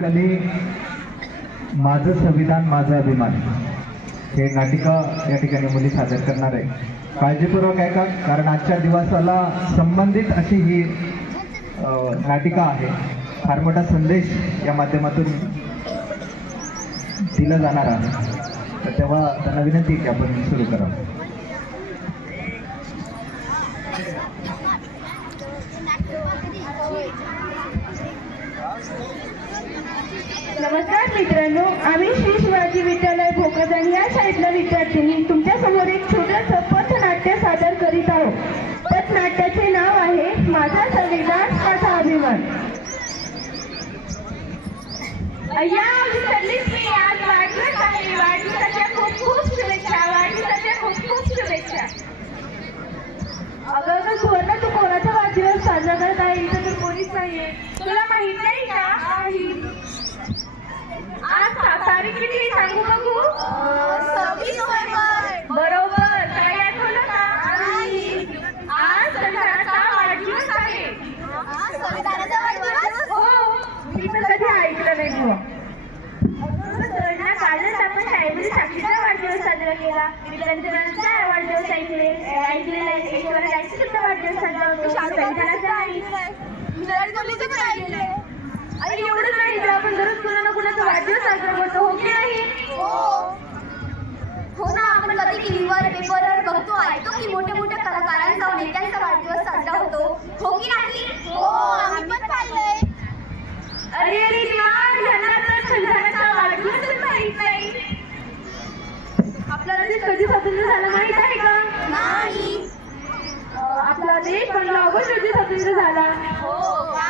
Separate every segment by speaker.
Speaker 1: कधी माझं संविधान माझा अभिमान. हे नाटिका या ठिकाणी मुली सादर करणार आहे. काळजीपूर्वक आहे का कारण आजच्या दिवसाला संबंधित अशी ही नाटिका आहे. फार मोठा संदेश या माध्यमातून दिला जाणार आहे. तर तेव्हा त्यांना विनंती आहे की आपण सुरू करावं.
Speaker 2: नमस्कार मित्रांनो आम्ही श्री शिवाजी विद्यालय भोकरदन या शाळेतल्या विद्यार्थिनी. तुमच्यासमोर एक छोटस पथनाट्य सादर करीत आहोत. पथनाट्याचे नाव आहे माझा संविधान माझा अभिमान. अय्या विसरलीच मी आज वाढदिवस आहे. वाढदिवसाच्या खूप खूप शुभेच्छा वाढदिवसाच्या खूप खूप शुभेच्छा. अगं अगं सुवर्ण तू कोणाचा वाढदिवस साजरा करत आहे इथं तर कोणीच नाहीये तुला माहीत नाही का आज ता- तारीख किती सांगू बघू
Speaker 3: सव्वीस नोव्हेंबर
Speaker 2: बरोबर. काय आठवलं का? आज संविधानाचा वाढदिवस आहे.
Speaker 3: संविधानाचा वाढदिवस
Speaker 2: हो. मी तर कधी ऐकलं नाही हो. बुवा कालच आपण शाळेमध्ये साक्षीचा वाढदिवस साजरा केला. मित्रांचा वाढदिवस ऐकले ऐकलेला आहे. ईश्वर सुद्धा वाढदिवस साजरा होतो. संविधानाचा आहे.
Speaker 3: विराट कोहलीचं पण ऐकलंय.
Speaker 2: अरे एवढं नाही तर आपण दररोज कुणा साजरा करतो हो की नाही?
Speaker 3: हो. ना आपण कधी टीव्हीवर पेपरवर बघतो ऐकतो की मोठ्या मोठ्या कलाकारांचा नेत्यांचा वाढदिवस साजरा होतो. हो की नाही? हो आम्ही पण पाहिलंय.
Speaker 2: अरे अरे यार यांना तर संविधानाचा वाढदिवस माहीत नाही. आपला देश कधी स्वतंत्र झाला माहीत आहे का?
Speaker 3: नाही.
Speaker 2: अं, आपला देश पंधरा ऑगस्ट रोजी स्वतंत्र झाला?
Speaker 3: हो का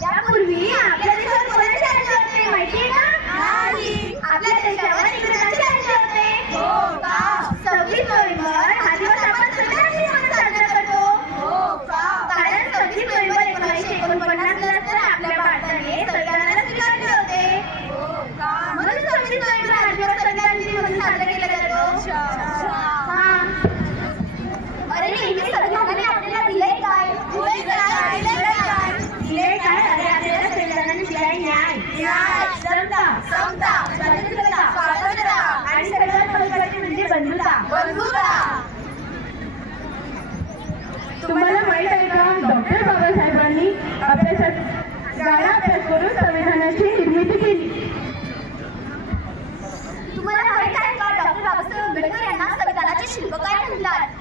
Speaker 2: त्यापूर्वी आपल्या देशावर कोणाचे राज्य होते माहितीये का
Speaker 3: नाही
Speaker 2: आपल्या देशावर इंग्रजांचे राज्य होते
Speaker 3: हो का
Speaker 2: सव्वीस नोव्हेंबर हा दिवस आपण संविधान दिन म्हणून साजरा करतो
Speaker 3: हो का
Speaker 2: कारण सव्वीस नोव्हेंबर एकोणीसशे एकोणपन्नासला तर आपल्या भारताने संविधानाला स्वीकारले होते
Speaker 3: हो का
Speaker 2: म्हणून सव्वीस नोव्हेंबर हा दिवस संविधान दिन म्हणून साजरा केला जातो हा
Speaker 3: अरे नेहमी संविधानाने आपल्याला दिलंय काय दिलंय काय दिलंय काय
Speaker 2: दिले काय अरे आपल्याला संविधानाने दिलाय न्याय समता
Speaker 3: समता,
Speaker 2: स्वातंत्र्यता आणि सगळ्यात म्हणजे बंधुता.
Speaker 3: बंधुता.
Speaker 2: तुम्हाला माहीत आहे का? डॉक्टर बाबासाहेबांनी अभ्यासात गाडा अभ्यास करून संविधानाची निर्मिती केली
Speaker 3: तुम्हाला माहीत आहे का डॉक्टर बाबासाहेब आंबेडकर यांना संविधानाचे शिल्पकार म्हणतात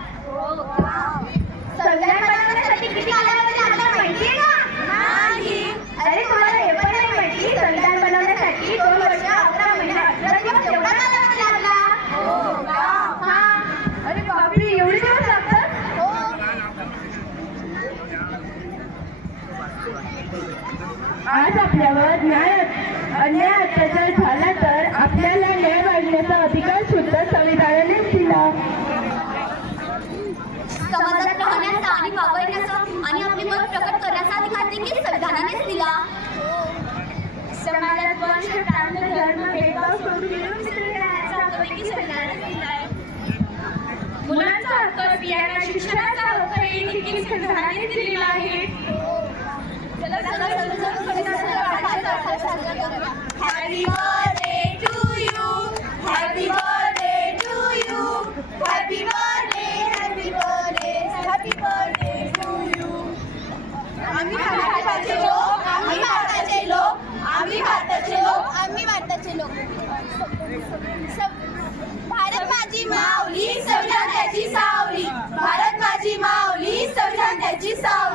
Speaker 2: संविधान बनवण्यासाठी किती कालावधी लागला माहितीये का
Speaker 3: नाही
Speaker 2: अरे तुम्हाला हे पण नाही माहिती संविधान बनवण्यासाठी दोन वर्ष अकरा महिने अठरा दिवस एवढा कालावधी लागला हा अरे बापरे एवढे दिवस लागतात
Speaker 3: हो
Speaker 2: आज आपल्यावर न्याय अन्याय अत्याचार झाला तर आपल्याला न्याय मागण्याचा अधिकार सुद्धा संविधानानेच दिला.
Speaker 3: समाजात राहण्याचा आणि वावरण्याचा आणि आपले मत प्रकट करण्याचा अधिकार देखील संविधानानेच दिला.
Speaker 2: समाजात वंश प्रांत धर्म भेदभाव सोडून मिळून मिसळून राहण्याचा हक्क देखील संविधानानेच दिला आहे. मुलांचा हक्क स्त्रियांना शिक्षणाचा हक्क हे देखील संविधानानेच दिलेला आहे.
Speaker 3: चला चला चला. Happy birthday to you. Happy birthday to you. Happy birthday, happy birthday, happy birthday to you. आम्ही भारताचे लोक आम्ही भारताचे लोक आम्ही भारताचे लोक आम्ही भारताचे लोक भारत माझी माऊली संविधान त्याची सावली भारत माझी माऊली संविधान त्याची सावली